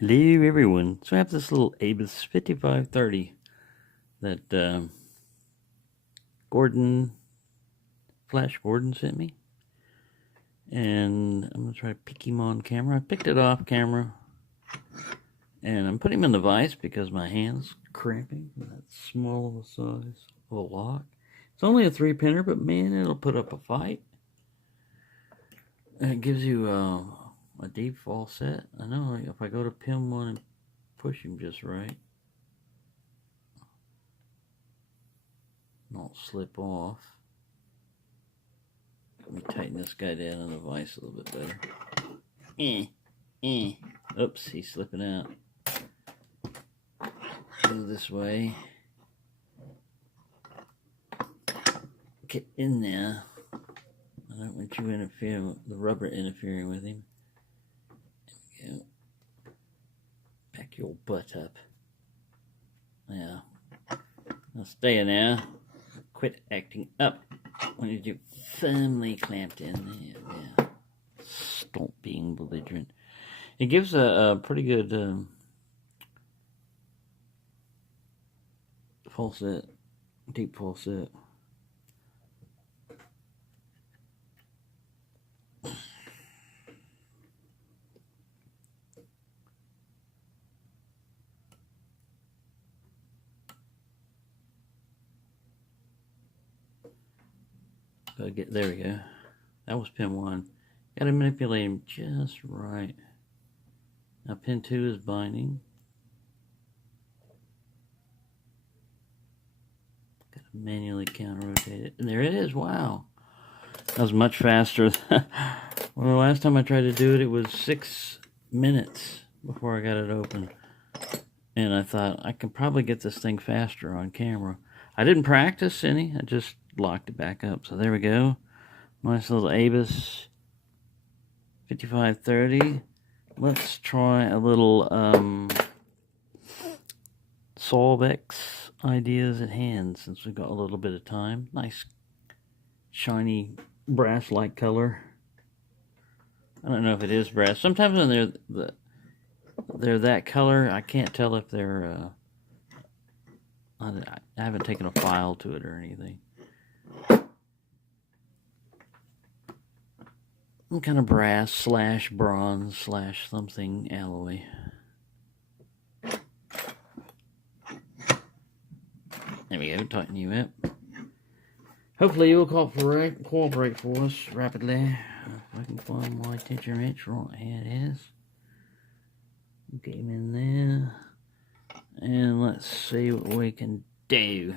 Hello everyone. So I have this little Abus 5530 that Flash Gordon sent me. And I'm going to try to pick him on camera. I picked it off camera. And I'm putting him in the vise because my hand's cramping. That's small of a size of a lock. It's only a 3-pinner, but man, it'll put up a fight. And it gives you a deep fall set. I know if I go to pin one and push him just right, won't slip off. Let me tighten this guy down in the vise a little bit better. Oops, he's slipping out. Go this way. Get in there. I don't want you interfering with the rubber interfering with him. There we go. Back your butt up. Yeah. Now stay in there. Quit acting up. When you're firmly clamped in there. Stop being belligerent. It gives a pretty good full set, deep full set. There we go. That was pin 1. Gotta manipulate him just right. Now pin 2 is binding. Gotta manually counter rotate it. And there it is. Wow. That was much faster. Well, the last time I tried to do it, it was 6 minutes before I got it open. And I thought, I can probably get this thing faster on camera. I didn't practice any. I just locked it back up. So there we go. Nice little Abus 5530. Let's try a little Solvex ideas at hand since we've got a little bit of time. Nice shiny brass-like color. I don't know if it is brass. Sometimes when they're that color, I can't tell if they're I haven't taken a file to it or anything. Some kind of brass / bronze / something alloy. There we go, tighten you up. Hopefully you'll cooperate for us rapidly. If I can find my tension wrench, right here it is. Get him in there. And let's see what we can do.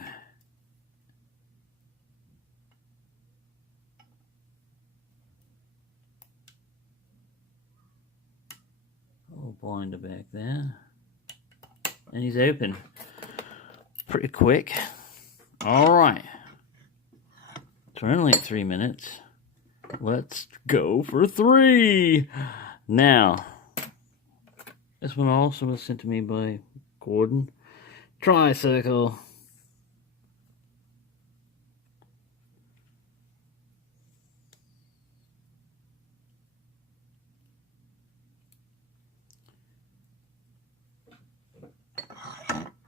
Oh, blinder back there. And he's open. Pretty quick. Alright. So we're only at 3 minutes. Let's go for 3. Now, this one also was sent to me by Gordon. Tricircle.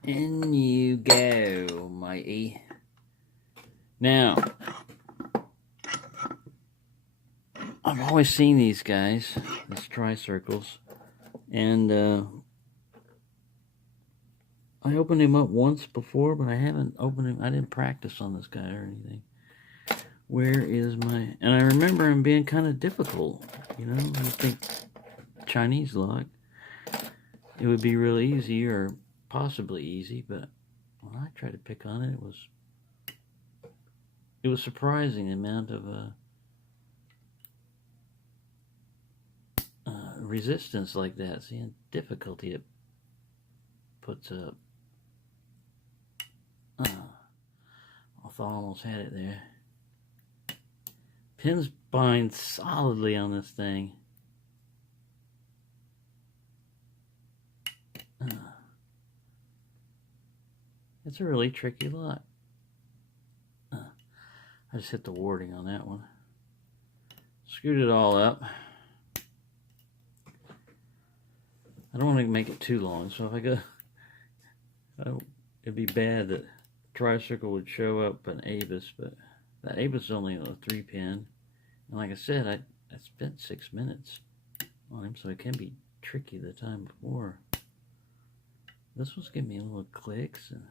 In you go, matey. Now, I've always seen these guys, these tricircles, and I opened him up once before, but I haven't opened him. I didn't practice on this guy or anything. Where is my... And I remember him being kind of difficult, you know. I think Chinese lock, it would be real easy or possibly easy, but when I tried to pick on it, it was surprising the amount of resistance like that. See, and difficulty it puts up. I thought I almost had it there. Pins bind solidly on this thing. It's a really tricky lock. I just hit the warding on that one. Screwed it all up. I don't want to make it too long, so if I go, it'd be bad that Tricircle would show up an Avis, but that Avis is only a 3-pin. And like I said, I spent 6 minutes on him, so it can be tricky the time before. This one's giving me little clicks. And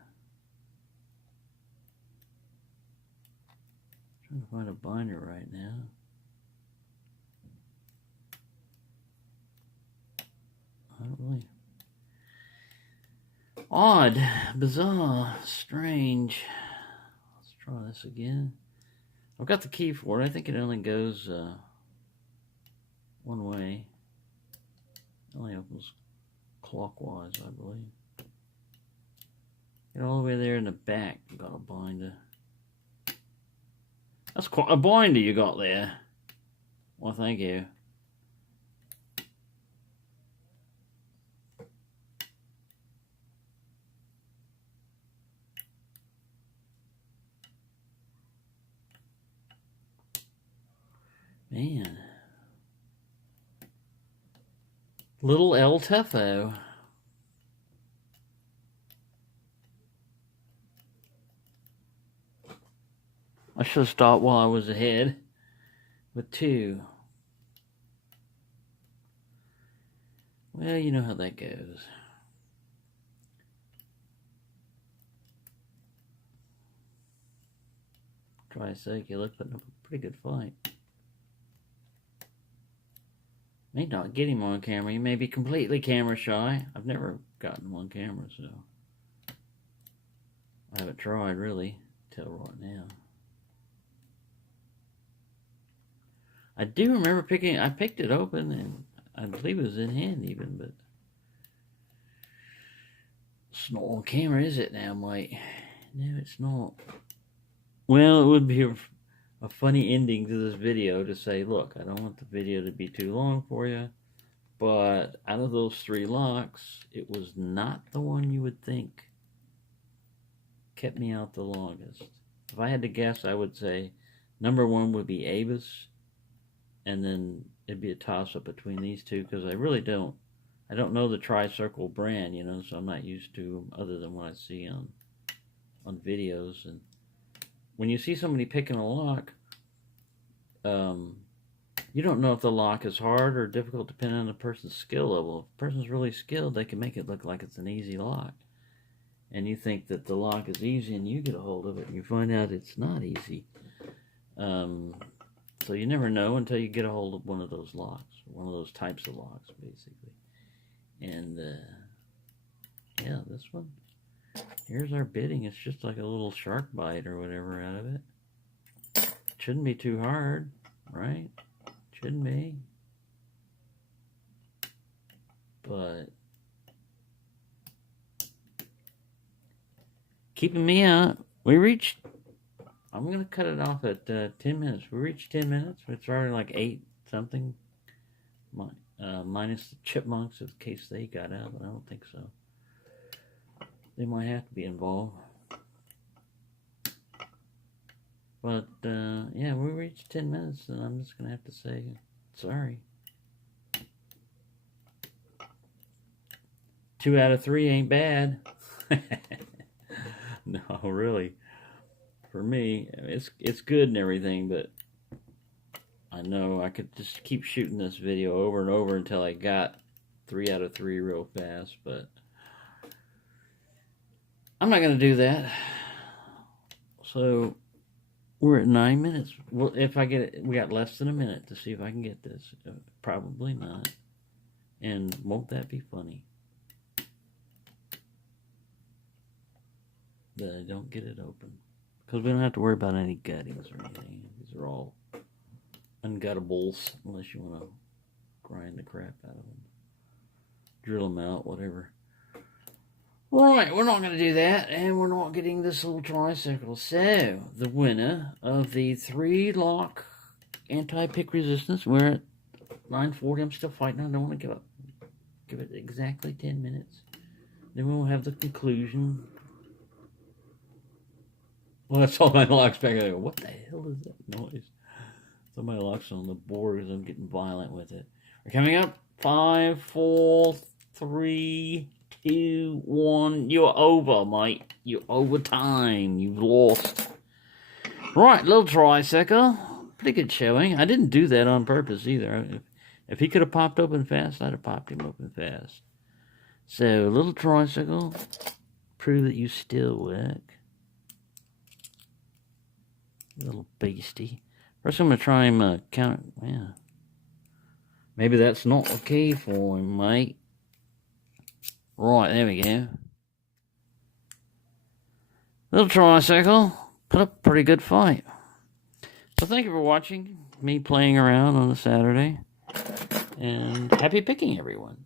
trying to find a binder right now. I don't really. Odd, bizarre, strange. Let's try this again. I've got the key for it. I think it only goes one way. It only opens clockwise, I believe. Get all the way there in the back. Got a binder. That's quite a binder you got there. Well, thank you. Man. Little El Tefo. I should have stopped while I was ahead with 2. Well, you know how that goes. Tricycle putting up a pretty good fight. May not get him on camera. He may be completely camera shy. I've never gotten him on camera, so I haven't tried really till right now. I do remember I picked it open, and I believe it was in hand even, but it's not on camera, is it now, Mike? No, it's not. Well, it would be a funny ending to this video to say, look, I don't want the video to be too long for you, but out of those 3 locks, it was not the one you would think kept me out the longest. If I had to guess, I would say number 1 would be Avis, and then it'd be a toss-up between these 2, because I really don't know the Tricircle brand, you know, so I'm not used to them other than what I see on videos. And when you see somebody picking a lock, you don't know if the lock is hard or difficult depending on the person's skill level. If the person's really skilled, they can make it look like it's an easy lock. And you think that the lock is easy, and you get a hold of it, and you find out it's not easy. So you never know until you get a hold of one of those locks, one of those types of locks, basically. And, yeah, this one, here's our bidding. It's just like a little shark bite or whatever out of it. Shouldn't be too hard, right? Shouldn't be. But keeping me out. We reached, I'm going to cut it off at 10 minutes. We reached 10 minutes. It's already like 8 something. Minus the chipmunks in case they got out, but I don't think so. They might have to be involved. But, yeah, we reached 10 minutes, and I'm just going to have to say sorry. 2 out of 3 ain't bad. No, really. For me, it's good and everything, but I know I could just keep shooting this video over and over until I got 3 out of 3 real fast, but I'm not going to do that. So we're at 9 minutes. Well, if I get it, we got less than a minute to see if I can get this. Probably not. And won't that be funny? That I don't get it open. Because we don't have to worry about any guttings or anything. These are all unguttables, unless you want to grind the crap out of them. Drill them out, whatever. Right, we're not going to do that, and we're not getting this little tricycle. So, the winner of the 3-lock anti-pick resistance, we're at 940. I'm still fighting. I don't want to give up. Give it exactly 10 minutes. Then we'll have the conclusion. Well, that's all my locks back there. What the hell is that noise? Somebody locks on the board because I'm getting violent with it. We're coming up. 5, 4, 3, 2, 1. You're over, mate. You're over time. You've lost. Right, little tricycle. Pretty good showing. I didn't do that on purpose either. If he could have popped open fast, I'd have popped him open fast. So, little tricycle. Prove that you still work. Little beastie. First, I'm going to try him count. Yeah. Maybe that's not okay for him, mate. Right, there we go. Little tricycle. Put up a pretty good fight. So thank you for watching me playing around on a Saturday. And happy picking, everyone.